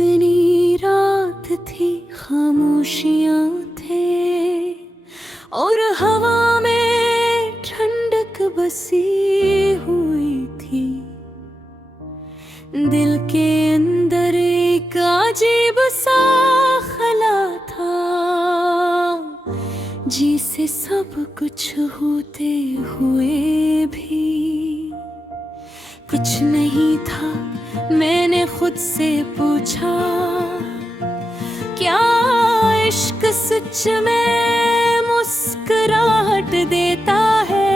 चांदनी रात थी, खामोशियां थे और हवा में ठंडक बसी हुई थी। दिल के अंदर एक अजीब सा खला था, जिसे सब कुछ होते हुए भी कुछ नहीं था। मैंने खुद से पूछा, क्या इश्क सच में मुस्कुराहट देता है,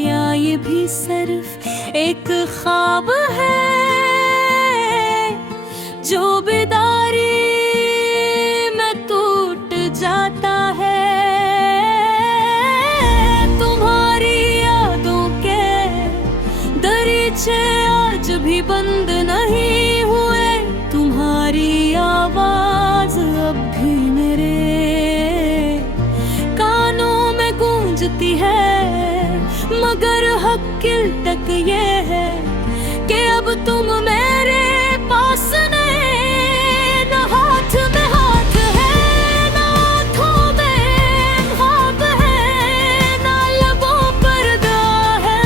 या ये भी सिर्फ एक ख्वाब है जो बेदारी में टूट जाता है। तुम्हारी यादों के दरीचे आज भी बंद नहीं हुए, तुम्हारी आवाज अब भी मेरे कानों में गूंजती है। मगर हकीकत तक ये है कि अब तुम मेरे पास नहीं, ना हाथ में हाथ है, ना आँखों में ख्वाब है, ना लबों पर दुआ है।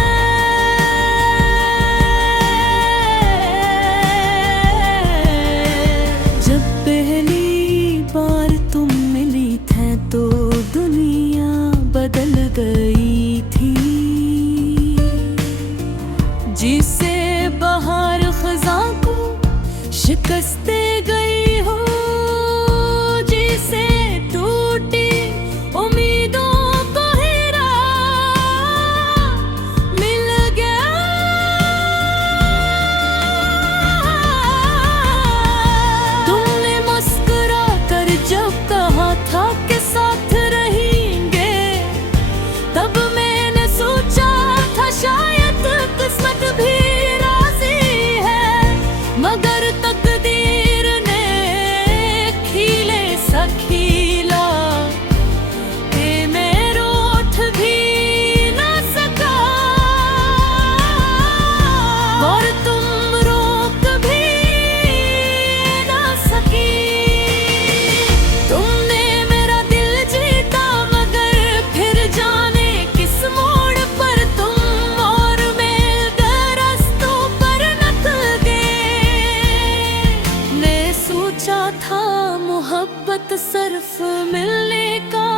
जब पहली बार तुम मिली थे तो दुनिया बदल गई थी, जिसे बाहर खज़ां को शिकस्त दे गई हो, जिसे टूटी उम्मीदों को हीरा मिल गया। तुमने मुस्कुरा कर जब कहा था कि साथ रहेंगे, तब मैंने सोचा था शायद किस्मत भी राज़ी है। मगर तकदीर ने खिले सा खिला कि मैं रूठ भी ना सका, और तुम रोक भी ना सकी। तुमने मेरा दिल जीता, मगर फिर जाने किस मोड़ पर तुम और मिलकर रास्तों पर निकल गए। मैं सोचा था मोहब्बत सिर्फ मिलने का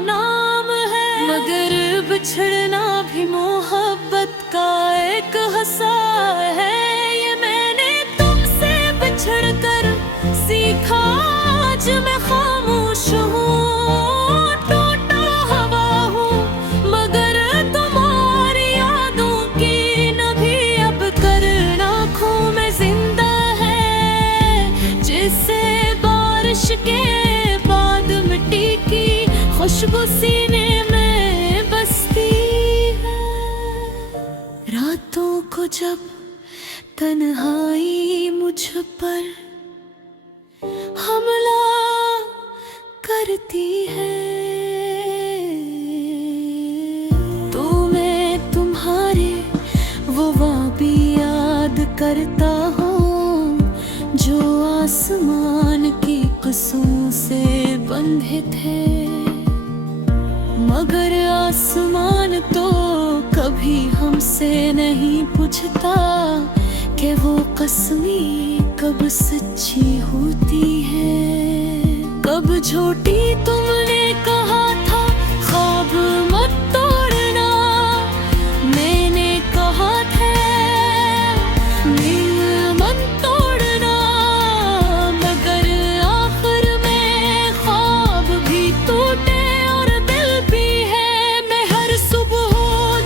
नाम है, मगर बिछड़ना भी मोहब्बत का एक हिस्सा है। ये मैंने तुमसे बिछड़ कर सीखा, आज मैं खामोश हूँ, टूटा हवा हूँ, मगर तुम्हारी यादों की नभी अब करना आँखों में जिंदा है। जैसे बारिश के बाद मिट्टी की खुशबू सीने में बसती है। रातों को जब तन्हाई मुझ पर हमला करती है, तो मैं तुम्हारे वो वाबी याद करता हूँ, जो आसमान की कसों से बंधे थे। मगर आसमान तो कभी हमसे नहीं पूछता कि वो कसमें कब सच्ची होती है, कब झूठी। तुमने कहा था ख्वाब मत तोड़ना, मैंने कहा था दिल मत तोड़ना, मगर आखिर में ख्वाब भी टूटे और दिल भी है। मैं हर सुबह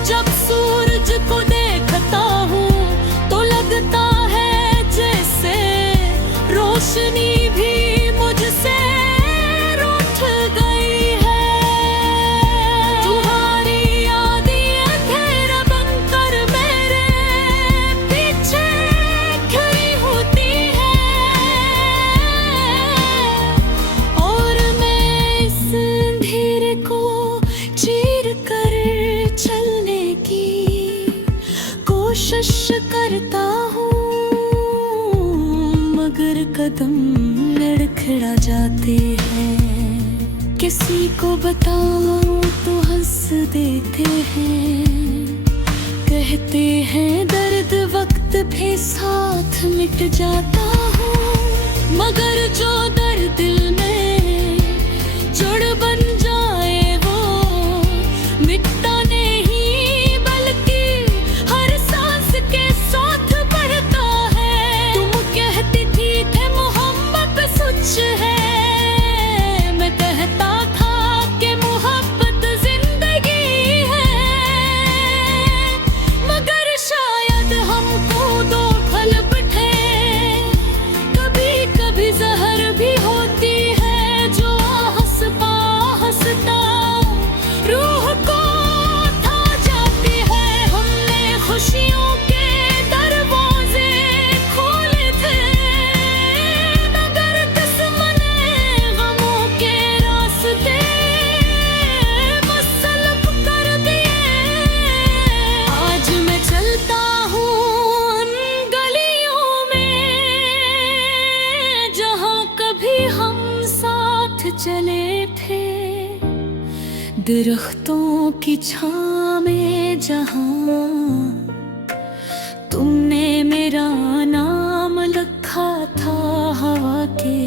जब सूरज को देखता हूँ तो लगता है जैसे रोशनी भी मुझसे रूठ गई है। तुम्हारी यादें अंधेरा बनकर मेरे पीछे खड़ी होती है, और मैं इस अंधेरे को चीर कर चलने की कोशिश करता हूँ, मगर कदम लड़खड़ा जाते हैं। किसी को बताओ तो हंस देते हैं, कहते हैं दर्द वक्त भी साथ मिट जाता हूँ। मगर जो दर्द दिल में जड़ बन जाए वो मिटता नहीं, बल्कि हर सांस के साथ बढ़ता है। तुम कहती थी कि मोहब्बत सच है, मैं कहता था कि मोहब्बत जिंदगी है। मगर शायद हमको दो फल बैठे, कभी कभी जहर भी होती है जो हंसता हंसता रूह को खा जाती है। हमने खुशियों के दरवाजे खोले थे, मगर किस्मत ने गमों के रास्ते मुसल्लम कर दिए। आज मैं चलता हूँ उन गलियों में जहाँ कभी हम साथ चले थे, दरख्तों की छां में जहाँ तुमने मेरा नाम लिखा था हवा के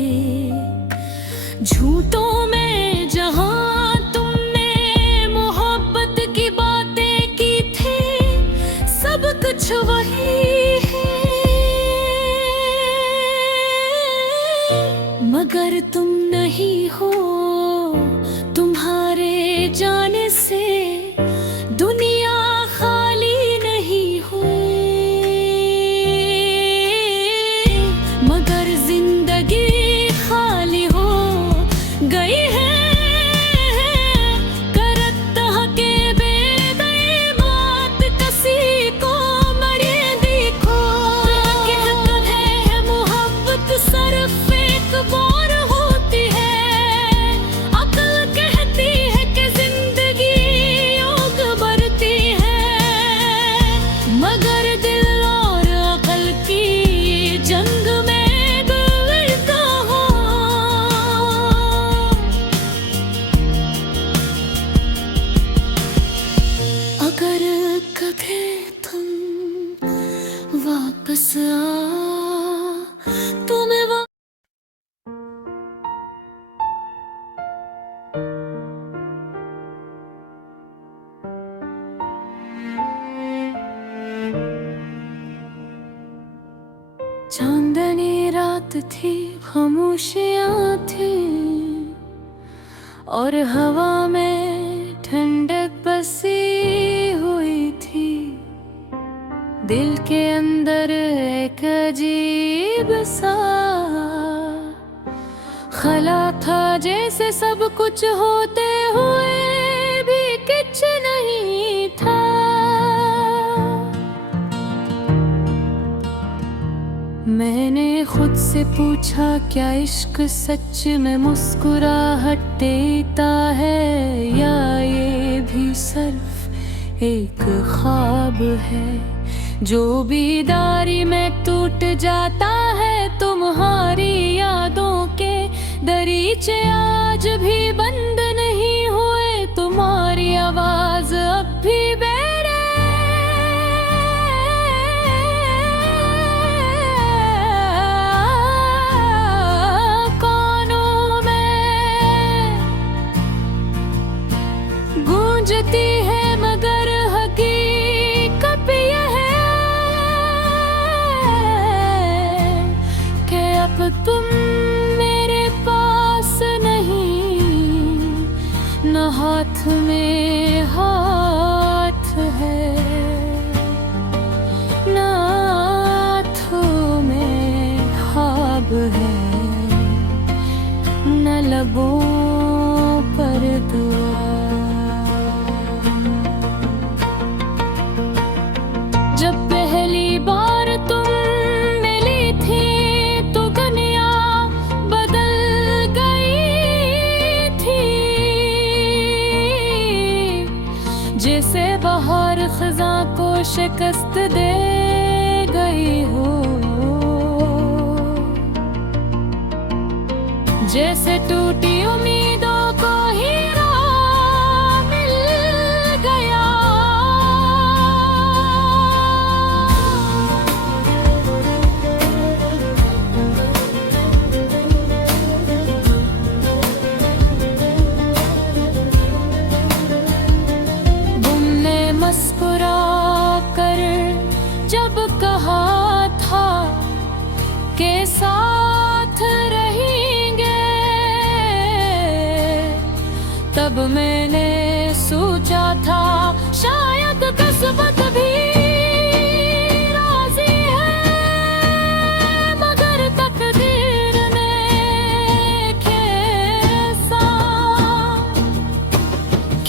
झूठों में, जहाँ तुमने मोहब्बत की बातें की थी, सब कुछ वही है। मगर तुम नहीं हो, तुम्हारे जाने से दुनिया खाली नहीं हुई। मगर जिंदगी खाली हो गई है, करता के बेईमात किसी को मरे देखो। कहता है मोहब्बत सिर्फ एक बार होती है, अक्ल कहती है कि जिंदगी योग बढ़ती है। मगर दिल और अक्ल की जंग में लड़ता हूँ। अगर कभी तुम वापस आ तो मैं चांदनी रात थी, खामोशियाँ थी और हवा में ठंडक बसी हुई थी। दिल के अंदर एक अजीब सा खला था, जैसे सब कुछ होते हुए भी कुछ नहीं था। मैंने खुद से पूछा क्या इश्क सच में मुस्कुराहट देता है, या ये भी सिर्फ एक ख्वाब है जो बीदारी में टूट जाता है। तुम्हारी यादों के दरीचे आज भी बंद नहीं हुए, तुम्हारी आवाज अब भी गूंजती है। मगर हकीकत यह है कि अब तुम मेरे पास नहीं, न हाथ में हाथ है, न हाथों में ख्वाब है, न लबों पर दुआ। जब पहली बार तुम मिली थी तो दुनिया बदल गई थी, जैसे बाहर खज़ां को शिकस्त दे गई हो। जैसे टूटी उम्मीदों को हीरा मिल गया। तुमने मुस्कुरा कर जब कहा था के साथ रहेंगे, तब मैंने सोचा था शायद किस्मत भी राजी है, मगर तकदीर ने कैसा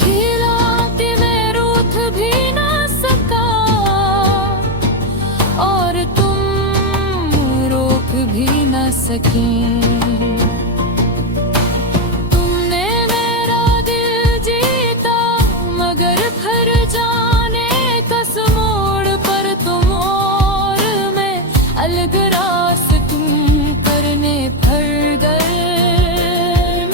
खिलाती मैं रूठ भी ना सका, और तुम रोक भी न सकी। तुमने मेरा दिल जीता, मगर फिर जाने कस मोड़ पर तुम और मैं अलग रास्ते तुम करने पड़ गए।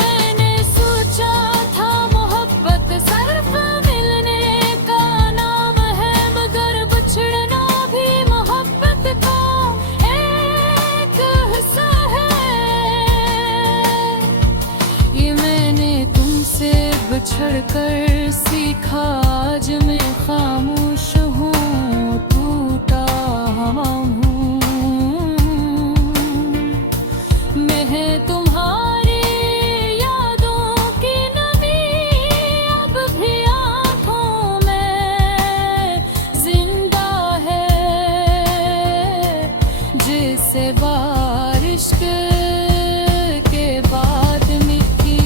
मैंने सोचा था मोहब्बत सिर्फ मिलने का नाम है, मगर बिछड़ना भी मोहब्बत का एक हिस्सा है। ये मैंने तुमसे बिछड़ कर सीखा, आज मैं खामोश हूँ, टूटा हुआ हूँ। मैं तुम्हारी यादों की नमी अब भी आँखों में जिंदा है, जिसे बारिश के बाद मिट्टी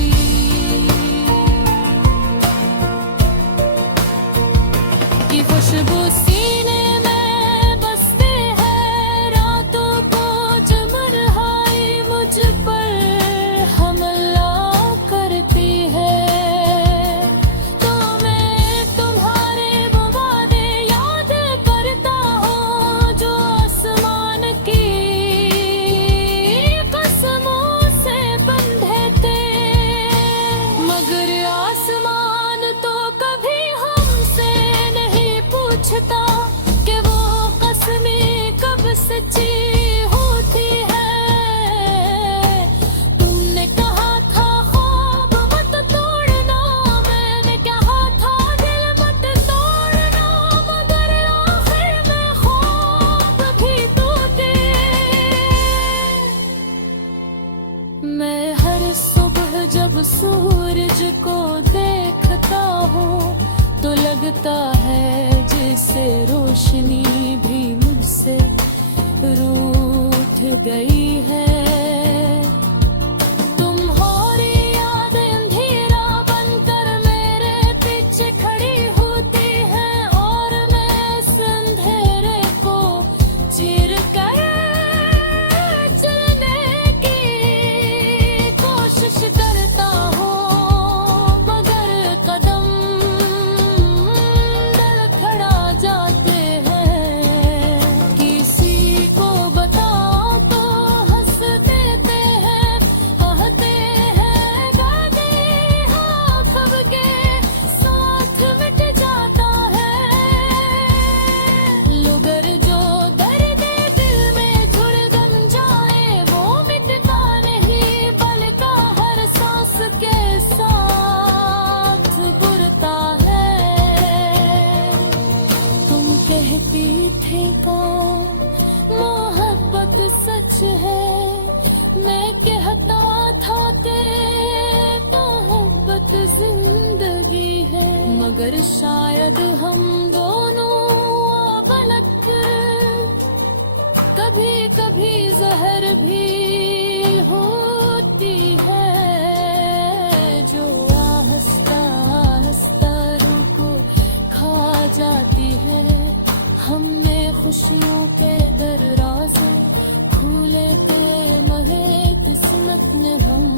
की खुशबू सीने में बसते हैं, रातों को जमरहाई मुझ पर हमला करती है। तो मैं तुम्हारे वो वादे याद करता हूँ, जो आसमान की कसमों से बंधे थे, मगर आसमान तो कभी हमसे नहीं पूछता कि वो कसमें कब सच्ची होती है। तुमने कहा था ख्वाब मत तोड़ना, मैंने कहा था दिल मत तोड़ना, मगर आखिर में ख्वाब भी टूटे। मैं हर सुबह जब सूरज को देखता हूँ, तो लगता है जैसे रोशनी भी मुझसे रूठ गई है। तुम्हारी याद अंधेरा बनकर मेरे पीछे खड़ी होती है, और मैं इस अंधेरे को चीर कर चलने की कोशिश करता हूँ, मगर कदम लड़खड़ा जाते हैं। किसी को बताओ तो हंस देते हैं, कहते हैं गाने हाँ कब के साथ मिट जाता है। मगर जो दर्द दिल में जुड़ गम जाए, वो मिटता नहीं बल्कि हर सांस के साथ बुरता है। तुम कहती थी कौन मोहब्बत सच है, मैं कहता था कि मोहब्बत जिंदगी है, मगर शायद हम दोनों गलत, कभी कभी जहर भी होती है, जो आहिस्ता आहिस्ता रूह को खा जाती है। हमने खुशियों के दरवाजे खोले थे, मगर किस्मत ने हम